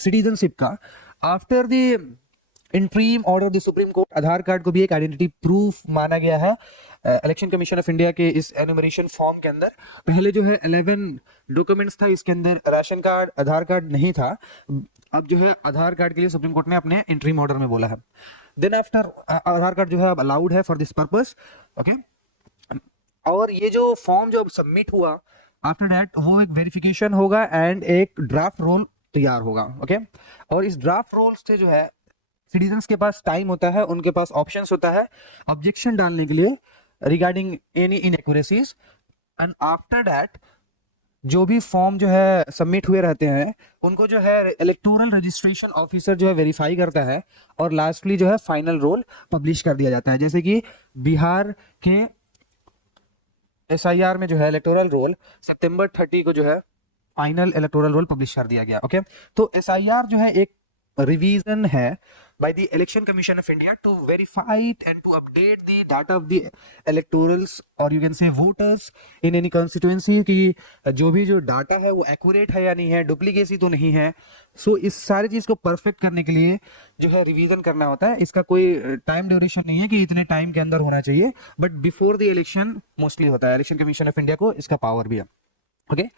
सिटीजनशिप का। After the interim order of the supreme court, Aadhaar card को भी एक आइडेंटिटी प्रूफ माना गया है इलेक्शन कमीशन ऑफ इंडिया के इस एनुमरेशन फॉर्म के अंदर। पहले जो है 11 डॉक्यूमेंट्स था, इसके अंदर राशन कार्ड, आधार कार्ड नहीं था। अब जो है आधार कार्ड के लिए सुप्रीम कोर्ट ने अपने इंट्रीम ऑर्डर में बोला है। देन आफ्टर आधार कार्ड जो है अब अलाउड है फॉर दिस पर्पस। ओके, और ये जो फॉर्म जो अब सबमिट हुआ, आफ्टर दैट वो एक वेरिफिकेशन होगा एंड एक ड्राफ्ट रोल तैयार होगा। ओके, और इस ड्राफ्ट रोल से जो है सिटीजन्स के पास टाइम होता है, उनके पास ऑप्शंस होता है ऑब्जेक्शन डालने के लिए regarding any inaccuracies. And after that जो भी फॉर्म जो है सबमिट हुए रहते हैं उनको जो है इलेक्टोरल रजिस्ट्रेशन ऑफिसर जो है वेरीफाई करता है, और लास्टली जो है फाइनल रोल पब्लिश कर दिया जाता है। जैसे कि बिहार के SIR में जो है इलेक्टोरल रोल सितंबर 30 को जो है फाइनल इलेक्टोरल रोल पब्लिश कर दिया गया। ओके, तो SIR जो है एक revision है by the election commission of India to verify it and to update the data of the electorals or you can say voters in any constituency कि जो भी जो डाटा है वो accurate है या नहीं है, डुप्लीकेसी तो नहीं है। सो इस सारी चीज को परफेक्ट करने के लिए जो है रिवीजन करना होता है। इसका कोई टाइम ड्यूरेशन नहीं है कि इतने टाइम के अंदर होना चाहिए, but before the election mostly होता है। इलेक्शन कमीशन ऑफ इंडिया को इसका पावर भी है। ओके,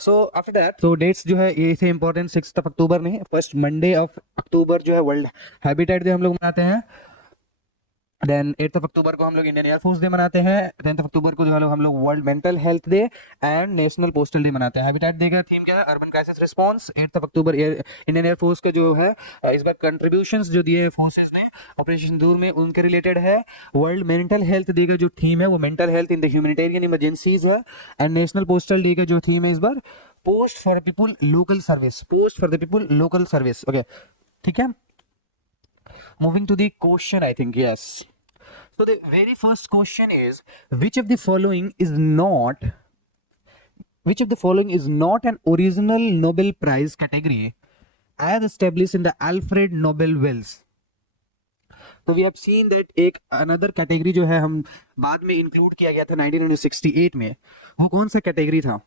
सो आफ्टर दैट तो डेट्स जो है ये थे इंपॉर्टेंट। 6 अक्टूबर में, फर्स्ट मंडे ऑफ अक्टूबर जो है वर्ल्ड हैबिटेट डे हम लोग मनाते हैं। देन 8 अक्टूबर को हम लोग इंडियन एयरफोर्स डे मनाते हैं। 10 अक्टूबर को जो है हम लोग world mental health day and national postal day मनाते हैं। हैबिटेट डे का थीम क्या है? Urban crisis response. 8 अक्टूबर इंडियन एयरफोर्स का जो है इस बार कंट्रीब्यूशंस जो दिए फोर्सेस ने ऑपरेशन सिंदूर में उनके रिलेटेड है। वर्ल्ड मेंटल हेल्थ डे का जो थीम है वो mental health in the humanitarian emergencies है। एंड नेशनल पोस्टल डे का जो थीम है इस बार post for people local service, post for the people local service. Okay, ठीक है। Moving to the question, I think yes. So the very first question is, which of the following is not an original Nobel Prize category as established in the Alfred Nobel Wells? तो we have seen that एक another category जो है हम बाद में include किया गया था 1968 में, वो कौन सा कैटेगरी था?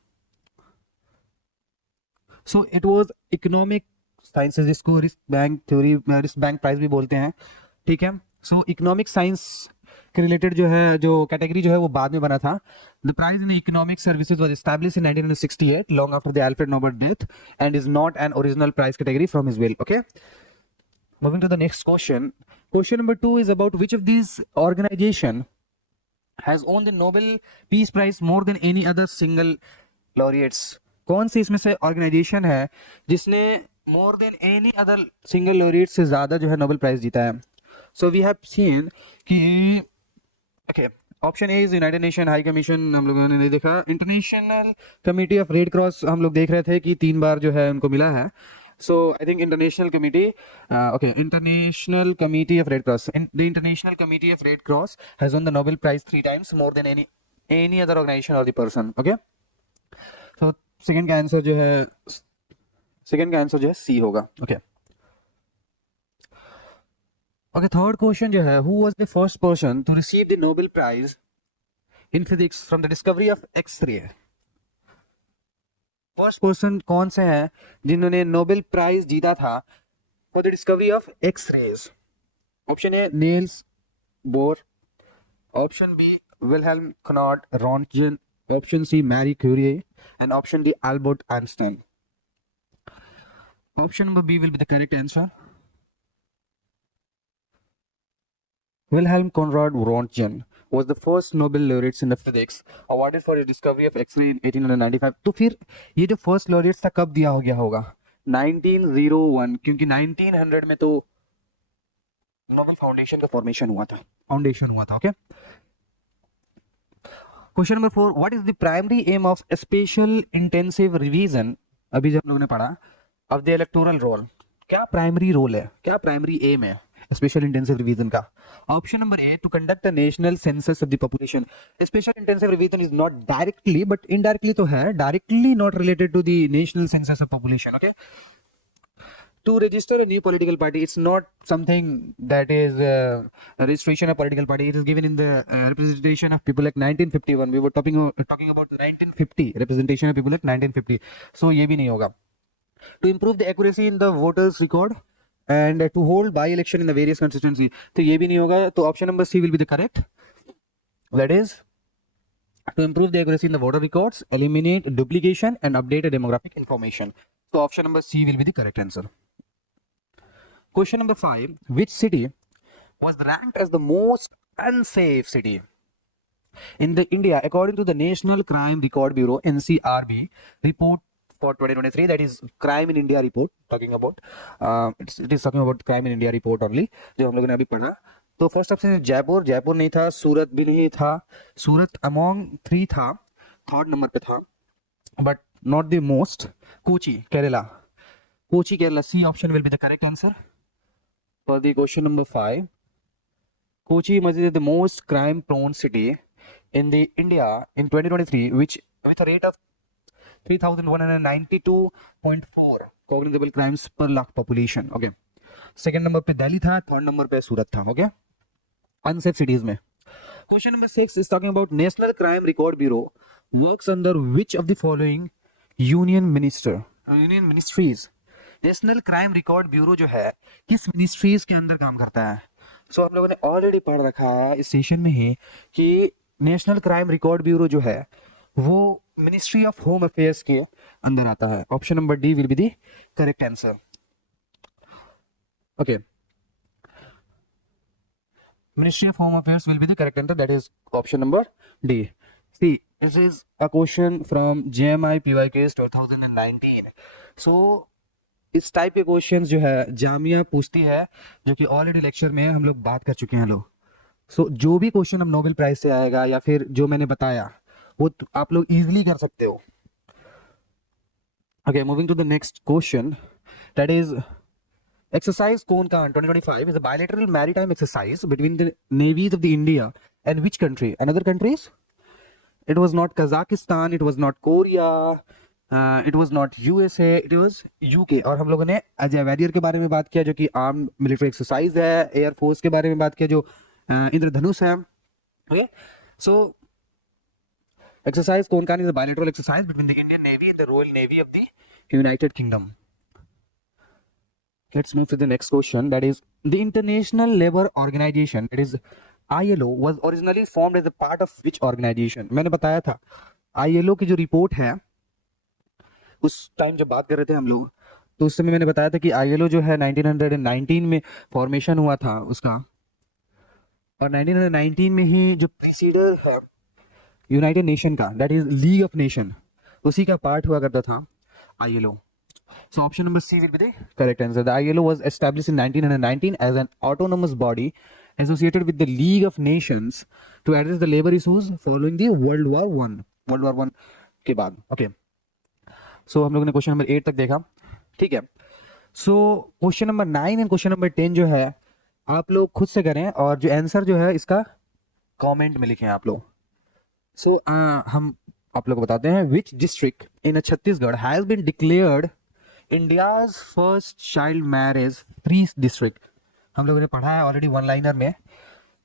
So it was economic sciences, जिसको risk bank theory, risk bank prize भी बोलते हैं, ठीक है। सो इकोनॉमिक साइंस के रिलेटेड जो है, जो कैटेगरी जो है वो बाद में बना था। The prize in economic services was established in 1968 long after the Alfred Nobel death and is not an original prize category from his will. Okay, moving to the next question. Question number 2 is about which of these organization has won the Nobel Peace Prize more than any other single laureates? कौन सी इसमें से organisation है जिसने more than any other single laureate से ज्यादा जो है Nobel prize जीता है? सो वी हैव सीन कि okay, option A is United nation high commission, हम लोगों ने नहीं देखा। International committee of red cross हम लोग देख रहे थे कि 3 बार जो है उनको मिला है। So I think International Committee of Red Cross. The International Committee of Red Cross has won the Nobel Prize 3 times more than any other organization or the person. Okay. So second का answer जो है C होगा. Okay. Okay. Third question जो है, who was the first person to receive the Nobel Prize in physics from the discovery of X-ray? First person कौन से हैं जिन्होंने नोबेल प्राइज जीता था for the discovery of X rays? Option A Niels Bohr, option B Wilhelm Conrad Röntgen, option C Marie Curie and option D Albert Einstein. Option number B will be the correct answer. Wilhelm Conrad Röntgen was the first Nobel laureate in the physics awarded for his discovery of X-ray in 1895. तो फिर ये जो first laureate था कब दिया हो गया होगा? 1901, क्योंकि 1900 में तो नोबेल फाउंडेशन का फॉर्मेशन हुआ था, okay. Question number 4, what is the primary aim of special intensive revision, अभी जब हम लोगों ने पढ़ा, ऑफ द इलेक्टोरल रोल? क्या प्राइमरी रोल है, क्या प्राइमरी एम है स्पेशल इंटेंसिव रिवीजन का? Option number A, to conduct a national census of the population. Special intensive revision is not directly but indirectly तो है, directly not related to the national census of population. Okay, to register a new political party, it's not something that is registration of political party. It is given in the representation of people like 1951. We were talking about 1950 representation of people like 1950. So ये भी नहीं होगा। To improve the accuracy in the voters record and to hold by election in the various constituency, तो ये भी नहीं होगा। तो option number C will be the correct, that is to improve the accuracy in the voter records, eliminate duplication and update demographic information. So option number C will be the correct answer. Question number 5, which city was ranked as the most unsafe city in the India according to the National Crime Record Bureau NCRB report for 2023? That is Crime in India report talking about, it is talking about Crime in India report only, जो हम लोगों ने अभी पढ़ा। तो first option Jaipur नहीं था, सूरत भी नहीं था, सूरत अमोंग 3 था, थर्ड नंबर पे था but not the most. Kochi Kerala, C option will be the correct answer for the question number 5. Kochi was the most crime prone city in the India in 2023, which with a rate of 3192.4 cognizable crimes per lakh population. Okay, second number पे दिल्ली था, third number पे सूरत था। Okay, unsafe cities में। Question number 6 is talking about National Crime Record Bureau works under which of the following union ministries? National Crime Record bureau जो है किस ministries के अंदर काम करता है? सो हम लोगों ने ऑलरेडी पढ़ रखा है इस सेशन में ही कि नेशनल क्राइम रिकॉर्ड ब्यूरो जो है वो मिनिस्ट्री ऑफ होम अफेयर्स के अंदर आता है। Option number D will be the correct answer. Okay, ministry of home affairs will be the correct answer, that is option number D. See, this is a question from JMI PYQs 2019। So इस type के questions जो है जामिया पूछती है, जो कि already lecture में हम लोग बात कर चुके हैं लोग। सो जो भी क्वेश्चन अब नोबेल प्राइज से आएगा या फिर जो मैंने बताया वो आप लोग इजीली कर सकते हो। Okay, moving to the next question, that is Exercise Konkan 2025 is a bilateral maritime exercise between the navies of the India and which country? And other countries? It was not Kazakhstan, it was not Korea, it was not USA, it was UK. और हम लोगों ने Ajay barrier के बारे में बात किया जो कि आर्म मिलिट्री एक्सरसाइज है, एयर फोर्स के बारे में बात किया जो इंद्रधनुष है. Okay, so exercise Konkan is a bilateral exercise between the Indian Navy and the Royal Navy of the United Kingdom. Let's move to the next question. That is, the International Labour Organization, it is ILO, was originally formed as a part of which organization? मैंने बताया था ILO की जो report है उस time जब बात कर रहे थे हम लोग, तो उस समय मैंने बताया था कि ILO जो है 1919 में फॉर्मेशन हुआ था उसका, और 1919 में ही जो प्रीसीडर है यूनाइटेड नेशन का, that is league of nation, उसी का पार्ट हुआ करता था ILO. So option number C will be the correct answer. The ILO was established in 1919 as an autonomous body associated with the League of Nations to address the labor issues following the World War I के बाद. Okay. So हम लोगों ने question number 8 तक देखा, ठीक है. So question number 9 and question number 10 जो है आप लोग खुद से करें और जो आंसर जो है इसका कमेंट में लिखें आप लोग. So हम आप लोग को बताते हैं, which district in Chhattisgarh has been declared India's first child marriage free district? हम लोगों ने पढ़ा है ऑलरेडी वन लाइनर में,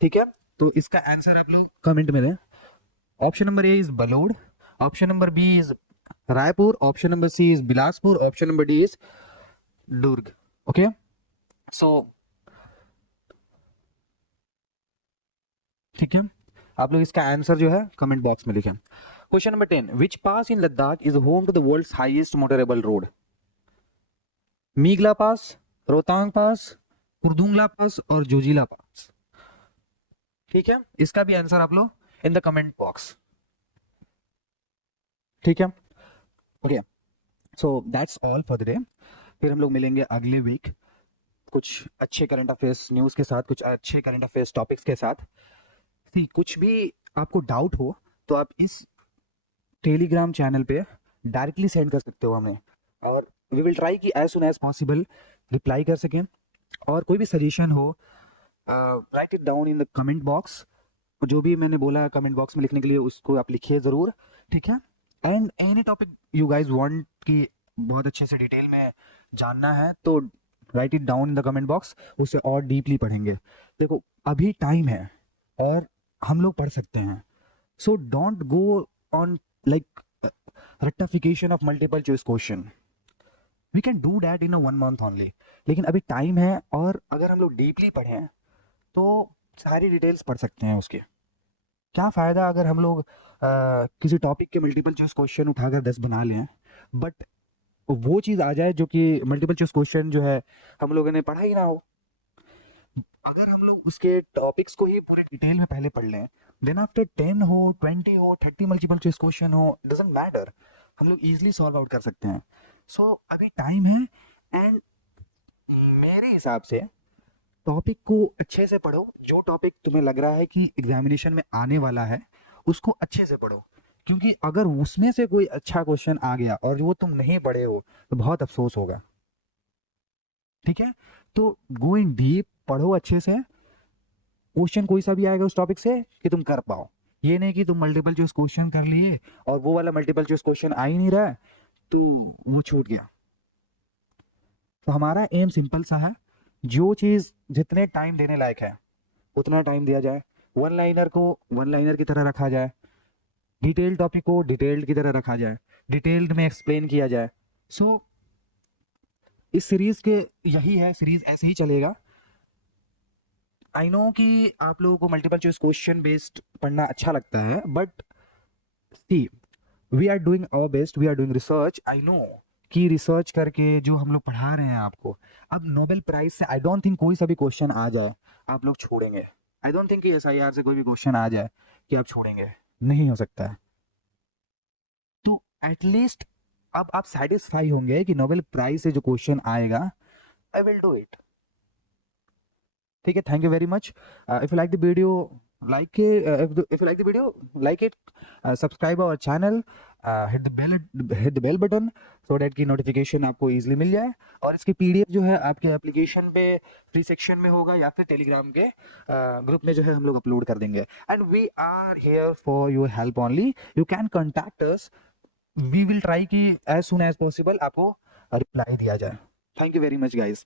ठीक है. तो इसका आंसर आप लोग कमेंट में दें. Option number A is Balod, option number B is Raipur, option number C is Bilaspur, option number D is Durg. Okay, so ठीक है, आप लोग इसका आंसर जो है कमेंट बॉक्स में लिखें. Question number 10, which pass in Ladakh is home to the world's highest motorable road? Migla pass, Rohtang pass, Khardungla pass और जोजिला पास. ठीक है, इसका भी आंसर आप लोग इन द कमेंट बॉक्स. ठीक है, okay, so that's all for the day. फिर हम लोग मिलेंगे अगले वीक कुछ अच्छे करंट अफेयर्स न्यूज़ के साथ, कुछ अच्छे करंट अफेयर्स टॉपिक्स के साथ. कुछ भी आपको डाउट हो तो आप इस टेलीग्राम चैनल पे डायरेक्टली सेंड कर सकते हो हमें, और वी विल ट्राई कि as soon as possible reply कर सकें. और कोई भी सजेशन हो write it down in the comment box. जो भी मैंने बोला कमेंट बॉक्स में लिखने के लिए उसको आप लिखिए ज़रूर, ठीक है. And any topic you guys want कि बहुत अच्छे से डिटेल में जानना है तो right it down in the comment box, उसे और डीपली पढ़ेंगे. देखो अभी टाइम है और हम लोग पढ़ सकते हैं. So don't go on like rectification of multiple choice question. We can do that in a 1 month only. लेकिन अभी टाइम है और अगर हम लोग डीपली पढ़ें तो सारी डिटेल्स पढ़ सकते हैं उसके. क्या फ़ायदा अगर हम लोग किसी टॉपिक के मल्टीपल चॉइस क्वेश्चन उठाकर 10 बना लें, बट वो चीज़ आ जाए जो कि मल्टीपल चॉइस क्वेश्चन जो है हम लोगों ने पढ़ा ही ना हो. अगर हम लोग उसके टॉपिक्स को ही पूरे डिटेल में पहले पढ़ लें, देन आफ्टर 10 हो, 20 हो, 30 मल्टीपल चॉइस क्वेश्चन हो, डजंट मैटर, हम लोग इजीली सॉल्व आउट कर सकते हैं. सो अभी टाइम है एंड मेरे हिसाब से टॉपिक को अच्छे से पढ़ो. जो टॉपिक तुम्हें लग रहा है कि एग्जामिनेशन में आने वाला है उसको अच्छे से पढ़ो, क्योंकि अगर उसमें से कोई अच्छा क्वेश्चन आ गया और वो तुम नहीं पढ़े हो तो बहुत अफसोस होगा. ठीक है, तो गोइंग डीप पढ़ो अच्छे से. क्वेश्चन कोई सा भी आएगा उस टॉपिक से कि तुम कर पाओ. ये नहीं कि तुम मल्टीपल चॉइस क्वेश्चन कर लिए और वो वाला मल्टीपल चॉइस क्वेश्चन आ ही नहीं रहा है तो वो छूट गया. तो हमारा एम सिंपल सा है, जो चीज़ जितने टाइम देने लायक है उतना टाइम दिया जाए. वन लाइनर को वन लाइनर की तरह रखा जाए, डिटेल्ड टॉपिक को डिटेल्ड की तरह रखा जाए, डिटेल्ड में एक्सप्लेन किया जाए. सो इस सीरीज़ के यही है, सीरीज़ ऐसे ही चलेगा. आई नो कि आप लोगों को मल्टीपल चॉइस क्वेश्चन बेस्ड पढ़ना अच्छा लगता है, but see we are doing our best, we are doing research. I know कि रिसर्च करके जो हम लोग पढ़ा रहे हैं आपको, अब नोबेल प्राइज से आई डोंट थिंक कोई सा भी क्वेश्चन आ जाए आप लोग छोड़ेंगे. आई डोंट थिंक कि SIR से कोई भी क्वेश्चन आ जाए कि आप छोड़ेंगे, नहीं हो सकता है. तो एटलीस्ट अब आप सेटिस्फाई होंगे कि नोबेल प्राइज से जो क्वेश्चन आएगा आई विल डू इट. ठीक है, thank you very much. If you like the video, like it, if you like the video, like it, subscribe our channel hit the bell button so that की notification आपको easily मिल जाए। और इसकी PDF जो है आपके एप्लीकेशन पे फ्री सेक्शन में होगा या फिर टेलीग्राम के ग्रुप में जो है हम लोग अपलोड कर देंगे। And we are here for your help only, you can contact us, we will try कि एज सुन एज पॉसिबल आपको रिप्लाई दिया जाए। Thank you very much guys.